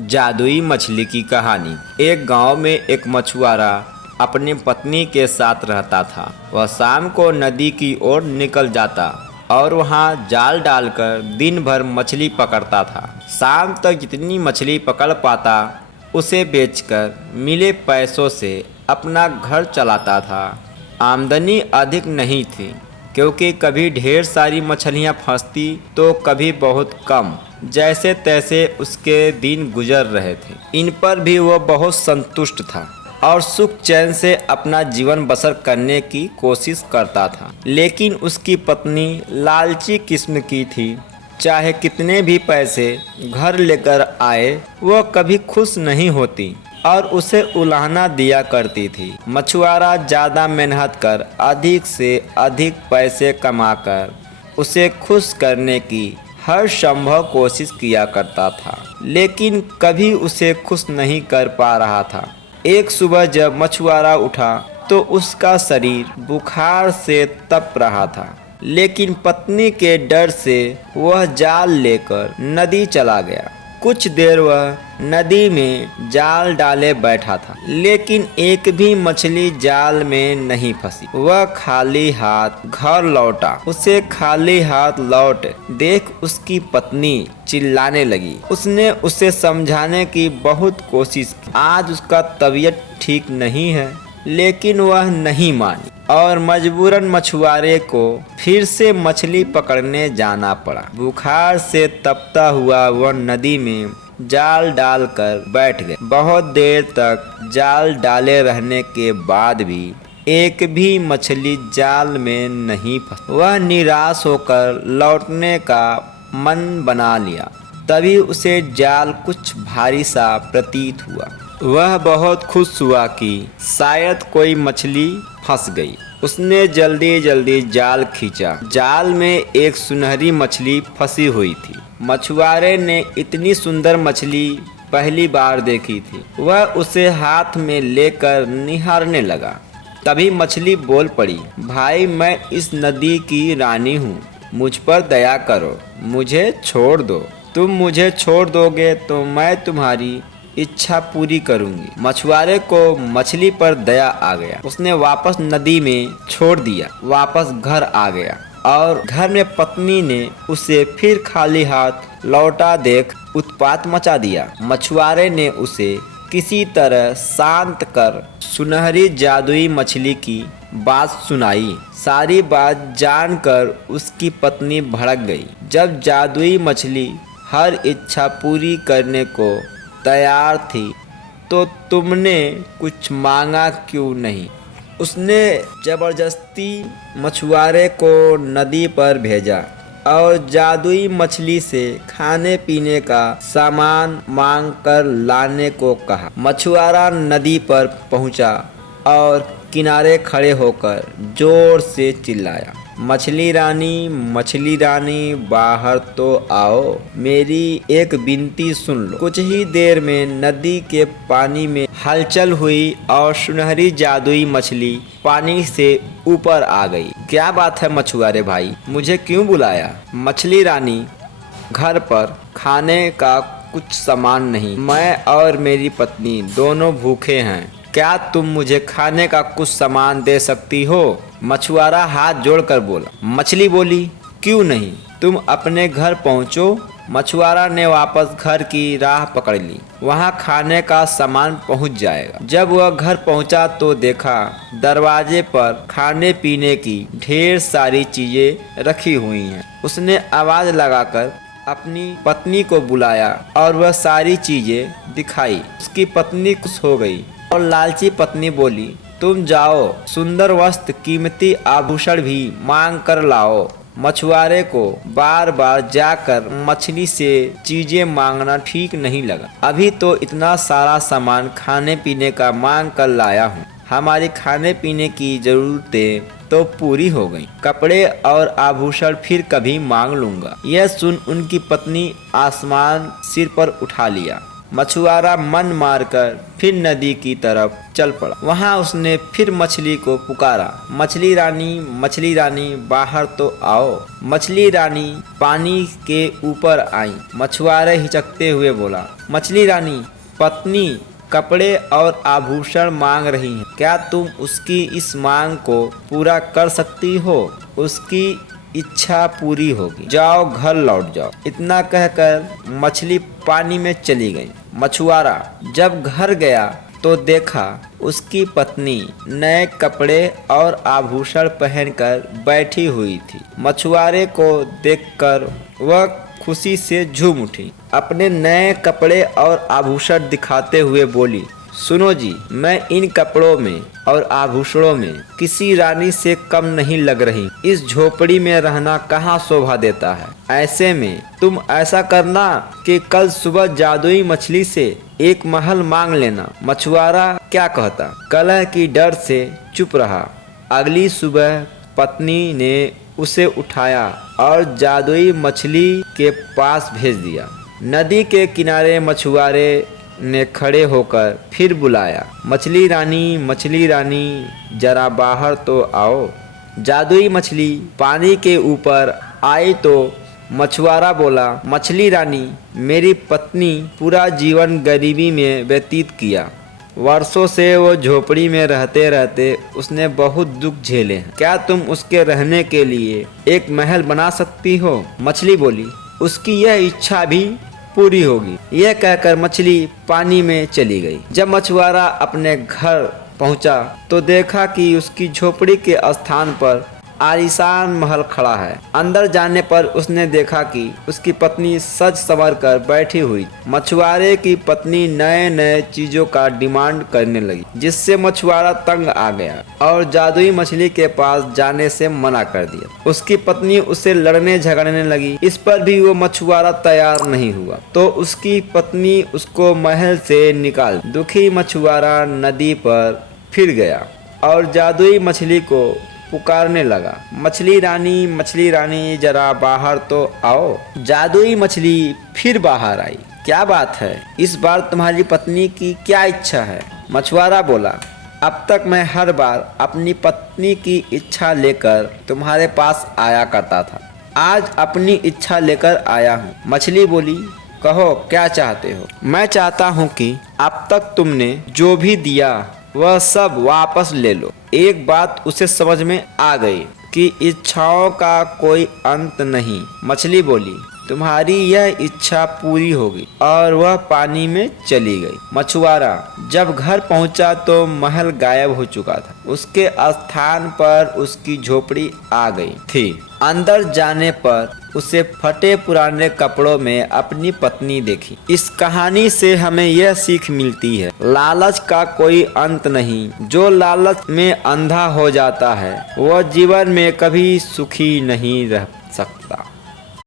जादुई मछली की कहानी। एक गांव में एक मछुआरा अपनी पत्नी के साथ रहता था। वह शाम को नदी की ओर निकल जाता और वहां जाल डालकर दिन भर मछली पकड़ता था। शाम तक जितनी मछली पकड़ पाता उसे बेचकर मिले पैसों से अपना घर चलाता था। आमदनी अधिक नहीं थी, क्योंकि कभी ढेर सारी मछलियां फंसती तो कभी बहुत कम। जैसे तैसे उसके दिन गुजर रहे थे। इन पर भी वह बहुत संतुष्ट था और सुख चैन से अपना जीवन बसर करने की कोशिश करता था। लेकिन उसकी पत्नी लालची किस्म की थी। चाहे कितने भी पैसे घर लेकर आए, वह कभी खुश नहीं होती और उसे उलाहना दिया करती थी। मछुआरा ज़्यादा मेहनत कर अधिक से अधिक पैसे कमाकर उसे खुश करने की हर संभव कोशिश किया करता था, लेकिन कभी उसे खुश नहीं कर पा रहा था। एक सुबह जब मछुआरा उठा तो उसका शरीर बुखार से तप रहा था, लेकिन पत्नी के डर से वह जाल लेकर नदी चला गया। कुछ देर वह नदी में जाल डाले बैठा था, लेकिन एक भी मछली जाल में नहीं फंसी। वह खाली हाथ घर लौटा। उसे खाली हाथ लौट देख उसकी पत्नी चिल्लाने लगी। उसने उसे समझाने की बहुत कोशिश की। आज उसका तबीयत ठीक नहीं है, लेकिन वह नहीं मानी और मजबूरन मछुआरे को फिर से मछली पकड़ने जाना पड़ा। बुखार से तपता हुआ वह नदी में जाल डालकर बैठ गए। बहुत देर तक जाल डाले रहने के बाद भी एक भी मछली जाल में नहीं फंसी। वह निराश होकर लौटने का मन बना लिया। तभी उसे जाल कुछ भारी सा प्रतीत हुआ। वह बहुत खुश हुआ कि शायद कोई मछली फंस गई। उसने जल्दी जल्दी जाल खींचा। जाल में एक सुनहरी मछली फंसी हुई थी। मछुआरे ने इतनी सुंदर मछली पहली बार देखी थी। वह उसे हाथ में लेकर निहारने लगा। तभी मछली बोल पड़ी, भाई, मैं इस नदी की रानी हूँ, मुझ पर दया करो, मुझे छोड़ दो। तुम मुझे छोड़ दोगे तो मैं तुम्हारी इच्छा पूरी करूंगी। मछुआरे को मछली पर दया आ गया। उसने वापस नदी में छोड़ दिया, वापस घर आ गया और घर में पत्नी ने उसे फिर खाली हाथ लौटा देख उत्पात मचा दिया। मछुआरे ने उसे किसी तरह शांत कर सुनहरी जादुई मछली की बात सुनाई। सारी बात जानकर उसकी पत्नी भड़क गई। जब जादुई मछली हर इच्छा पूरी करने को तैयार थी तो तुमने कुछ मांगा क्यों नहीं? उसने जबरदस्ती मछुआरे को नदी पर भेजा और जादुई मछली से खाने पीने का सामान मांग कर लाने को कहा। मछुआरा नदी पर पहुंचा और किनारे खड़े होकर जोर से चिल्लाया, मछली रानी, बाहर तो आओ, मेरी एक विनती सुन लो। कुछ ही देर में नदी के पानी में हलचल हुई और सुनहरी जादुई मछली पानी से ऊपर आ गई। क्या बात है मछुआरे भाई, मुझे क्यों बुलाया? मछली रानी, घर पर खाने का कुछ सामान नहीं, मैं और मेरी पत्नी दोनों भूखे हैं। क्या तुम मुझे खाने का कुछ सामान दे सकती हो? मछुआरा हाथ जोड़कर बोला। मछली बोली, क्यों नहीं, तुम अपने घर पहुंचो। मछुआरा ने वापस घर की राह पकड़ ली। वहां खाने का सामान पहुंच जाएगा। जब वह घर पहुंचा तो देखा दरवाजे पर खाने पीने की ढेर सारी चीजें रखी हुई हैं। उसने आवाज लगाकर अपनी पत्नी को बुलाया और वह सारी चीजें दिखाई। उसकी पत्नी खुश हो गई और लालची पत्नी बोली, तुम जाओ, सुंदर वस्त्र, कीमती आभूषण भी मांग कर लाओ। मछुआरे को बार बार जाकर मछली से चीजें मांगना ठीक नहीं लगा। अभी तो इतना सारा सामान खाने पीने का मांग कर लाया हूँ, हमारी खाने पीने की जरूरतें तो पूरी हो गई। कपड़े और आभूषण फिर कभी मांग लूंगा। यह सुन उनकी पत्नी आसमान सिर पर उठा लिया मछुआरा मन मारकर फिर नदी की तरफ चल पड़ा। वहां उसने फिर मछली को पुकारा, मछली रानी बाहर तो आओ। मछली रानी पानी के ऊपर आई। मछुआरे हिचकते हुए बोला, मछली रानी, पत्नी कपड़े और आभूषण मांग रही है, क्या तुम उसकी इस मांग को पूरा कर सकती हो? उसकी इच्छा पूरी होगी, जाओ घर लौट जाओ। इतना कहकर मछली पानी में चली गई। मछुआरा जब घर गया तो देखा उसकी पत्नी नए कपड़े और आभूषण पहनकर बैठी हुई थी। मछुआरे को देखकर वह खुशी से झूम उठी। अपने नए कपड़े और आभूषण दिखाते हुए बोली, सुनो जी, मैं इन कपड़ों में और आभूषणों में किसी रानी से कम नहीं लग रही। इस झोपड़ी में रहना कहाँ शोभा देता है। ऐसे में तुम ऐसा करना कि कल सुबह जादुई मछली से एक महल मांग लेना। मछुआरा क्या कहता, कलह की डर से चुप रहा। अगली सुबह पत्नी ने उसे उठाया और जादुई मछली के पास भेज दिया। नदी के किनारे मछुआरे ने खड़े होकर फिर बुलाया, मछली रानी जरा बाहर तो आओ। जादुई मछली पानी के ऊपर आई तो मछुआरा बोला, मछली रानी, मेरी पत्नी पूरा जीवन गरीबी में व्यतीत किया। वर्षों से वो झोपड़ी में रहते रहते उसने बहुत दुख झेले हैं। क्या तुम उसके रहने के लिए एक महल बना सकती हो? मछली बोली, उसकी यह इच्छा भी पूरी होगी। यह कहकर मछली पानी में चली गई। जब मछुआरा अपने घर पहुंचा तो देखा कि उसकी झोपड़ी के स्थान पर आलीशान महल खड़ा है। अंदर जाने पर उसने देखा कि उसकी पत्नी सज संवर कर बैठी हुई। मछुआरे की पत्नी नए नए चीजों का डिमांड करने लगी, जिससे मछुआरा तंग आ गया और जादुई मछली के पास जाने से मना कर दिया। उसकी पत्नी उससे लड़ने झगड़ने लगी। इस पर भी वो मछुआरा तैयार नहीं हुआ तो उसकी पत्नी उसको महल से निकाल। दुखी मछुआरा नदी पर फिर गया और जादुई मछली को पुकारने लगा, मछली रानी जरा बाहर तो आओ। जादुई मछली फिर बाहर आई। क्या बात है, इस बार तुम्हारी पत्नी की क्या इच्छा है? मछुआरा बोला, अब तक मैं हर बार अपनी पत्नी की इच्छा लेकर तुम्हारे पास आया करता था, आज अपनी इच्छा लेकर आया हूँ। मछली बोली, कहो क्या चाहते हो? मैं चाहता हूँ कि अब तक तुमने जो भी दिया वह सब वापस ले लो। एक बात उसे समझ में आ गई कि इच्छाओं का कोई अंत नहीं। मछली बोली, तुम्हारी यह इच्छा पूरी होगी, और वह पानी में चली गई। मछुआरा जब घर पहुंचा तो महल गायब हो चुका था। उसके स्थान पर उसकी झोपड़ी आ गई थी। अंदर जाने पर उसे फटे पुराने कपड़ों में अपनी पत्नी देखी। इस कहानी से हमें यह सीख मिलती है, लालच का कोई अंत नहीं। जो लालच में अंधा हो जाता है वह जीवन में कभी सुखी नहीं रह सकता।